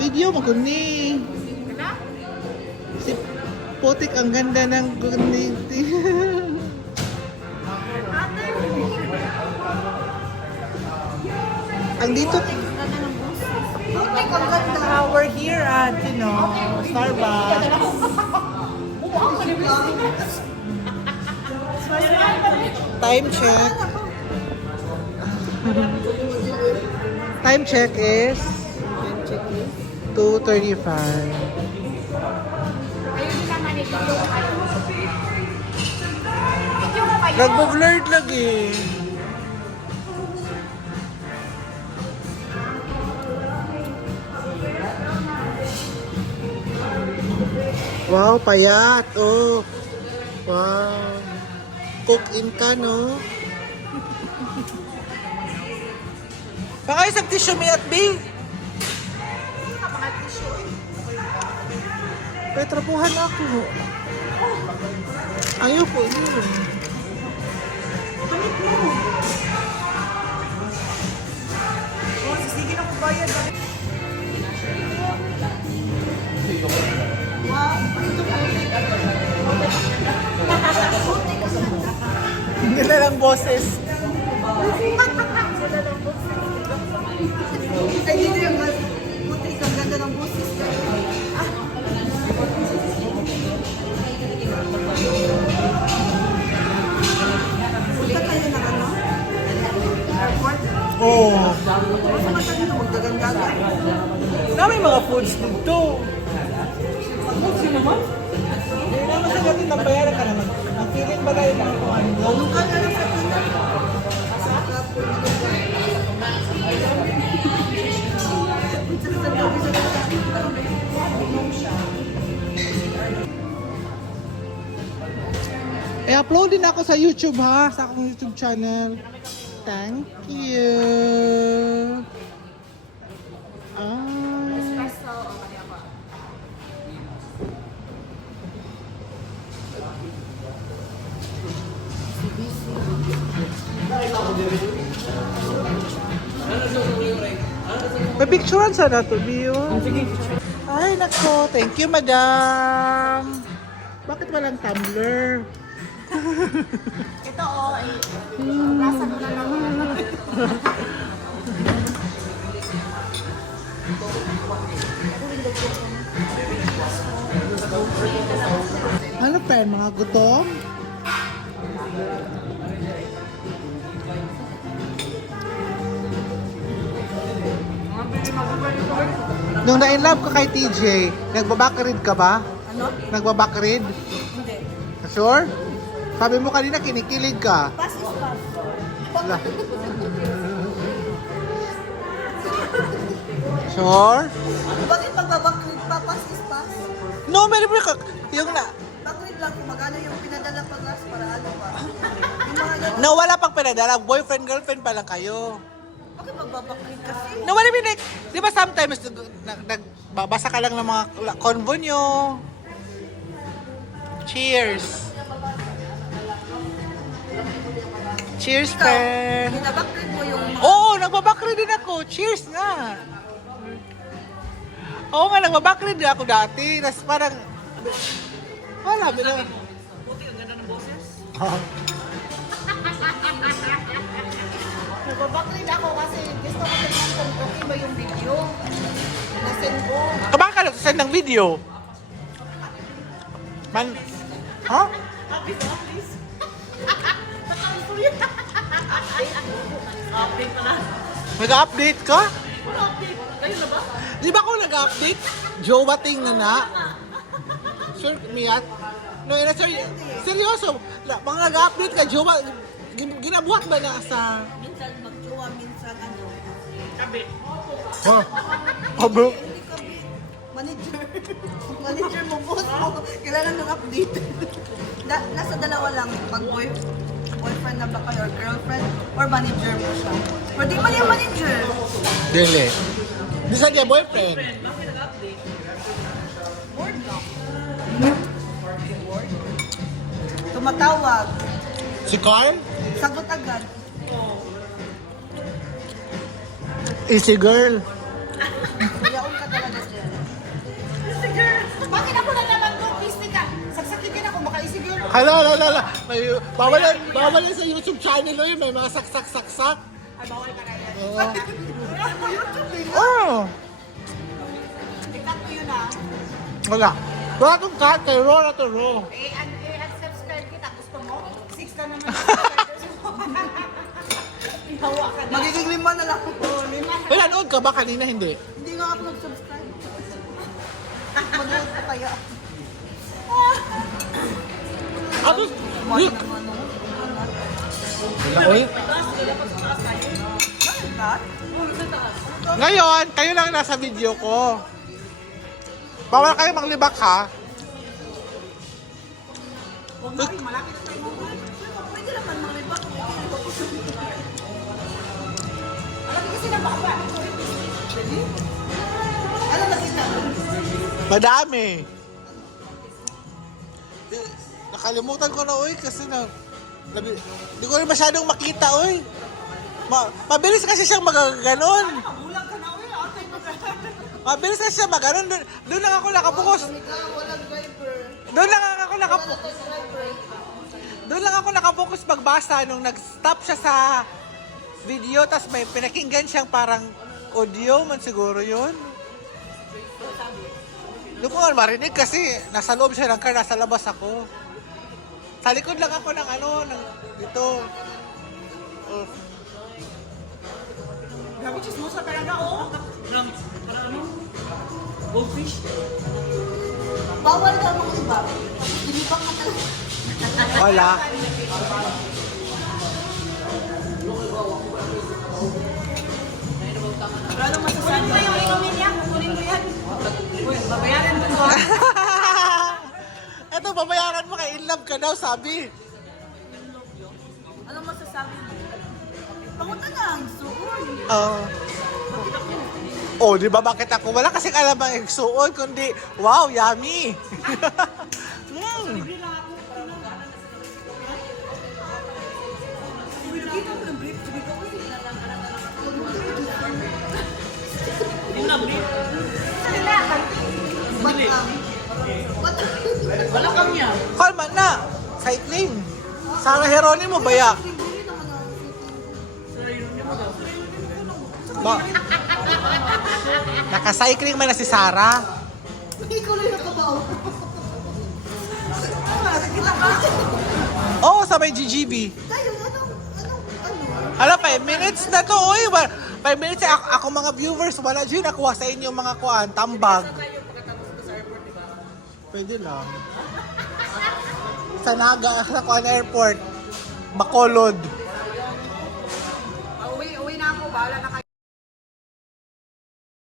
Video mo kuni. Si Putik ang ganda ng kuni. Ang dito. Putik ang ganda. We're here at, Starbucks. Time check. Time check is 2:35. Nagbo-blurred lagi. Wow, payat. Oh. Wow. Cook in ka, no? Baka isang tissue may at B. Petrapuhan ako. Ayoko, yun. Sige na ko bayad. Hindi na lang boses. Ay, dito yung putik ang ganda ng boses. Punta tayo na ano? Airport? Oo. Sa mata nyo magdagandagan. Dami mga foods dito. Foods yun naman? Hindi naman sa gatin ng bayaran ka naman. Ang feeling ba tayo mga kung ano? Nung ka na lang sa tina. Sa kapon. I-upload din ako sa YouTube ha, sa akong YouTube channel. Thank you. May picturean sana to, Bio. Ay, nako. Thank you, madam. Bakit walang tumbler? Ito lasa mo na lang. Ano pa yan, mga gutom? Nung na-inlove ka kay TJ, nagbabakrid ka ba? Ano? Nagbabakrid? Hindi. Sure? Sabi mo kanina kinikilig ka. Pass is pass. Wala. Sure? Bakit magbabakrid pa? Pass is pass. No, meron ka. Yung na. Bakrid lang kung magkano yung pinadala pa gas para ano pa. Yung mga ganun. No, wala pang pinadala. Boyfriend, girlfriend pa lang kayo. Bakit magbabakrid kasi? No, wala bin like, di ba sometimes nagbabasa ka lang ng mga convo nyo. Cheers. Cheers, Ikaw, friend. binabakrid mo yung mga... Oo, nagbabakrid din ako. Cheers nga. Oo nga, nagbabakrid din ako dati. Tapos parang, wala, Buti ang ganda ng boses. Nagbabakrid ako kasi gusto ko tingnan kung okay ba yung video. Nasend ko. Kabaka ka nagsasend ng video. Man, ha? Happy ba, please? Update na. Nag-update ka? Wala update. Kayo na ba? Di ba ako nag-update? Jowating na na. Sure, Miyat? No, seryoso. Mga nag-update ka, jowa, ginabuhat ba na sa... Minsan magjowa, minsan ano. Kabi. Huh? Abo? Hindi kabi. Manager. Manager mo, boss mo. Kailangan ng update. Nasa dalawa lang. Pag boyfriend na ba kayo or girlfriend or manager mo siya. Pwede man yung manager. Dili. Di sa niya boyfriend. Board lang. Tumatawag. Si Carl? Sagot agad. Easy girl. Kuyaon ka talaga siya. Hala. Bawal yan sa YouTube channel o yun. May mga saksak. Ay, bawal ka na yan. Oo. YouTube din. Oh. Tingnan ko yun ah. Wala. Wala itong cut. Kay Raw na to Raw. Unsubscribe kita. Gusto mo? 6 ka naman yung subscribers mo. Ihawa ka na. Magiging 5 na lang. Oo, 5. Wala, nood ka ba kanina? Hindi. Hindi nga ako nag-subscribe. Manood ko kaya. Ako, Kumain ng ano. wala ko Bakit ka? Ngayon, kayo lang nasa video ko. Bawal kayo manglibak ha. Huwag mo rin, malapit na tayo mo. Pwede naman manglibak. Malapit kasi na baba. Ano nakita mo? Madami. Nakalimutan ko na, uy, kasi hindi ko rin masyadong makita, uy. Mabilis kasi siyang magaganon. Magulang ka na, uy. Ate mo ka. Mabilis kasi siya maganon. Doon lang ako nakapokus. Walang driver. Doon lang ako nakapokus magbasa nung nag-stop siya sa video, tas may pinakinggan siyang parang audio man siguro yun. Doon ko nga marinig kasi nasa loob siya ng car, nasa labas ako. Sa likod lang ako ng dito. Oh. Grabe, chismosa talaga, oh. Parang ano? Goldfish. Bawal daw mga iba. Dinibak ka talaga. Wala. Ano masasabi mo yung inumin niya? Kunin mo yan. Uy, babayaran mo to. Eto, babayaran mo kay Inlove ka daw, sabi. Anong masasabi mo? Pangunta lang. Suon. Oh, di ba bakit ako? Wala kasing alam ang egsuon, kundi, wow, yummy. Kita mo ng brief. Sabi ko, uy. Hindi na, brief. Wala kang yan. Kalma na. Cycling. Sarah Geronimo ba ya? Naka-cycling man na si Sarah. Ikaw lang nakabaw. Oo, sa may GGB. Tayo, ano? Hala, 5 minutes na to. Uy, 5 minutes. Ako mga viewers, wala dyan. Nakuha sa inyo mga kuan, tambag. Pwede lang. Sa Naga, sa kuan airport. Bacolod. Uwi na ako. Bahala na kayo.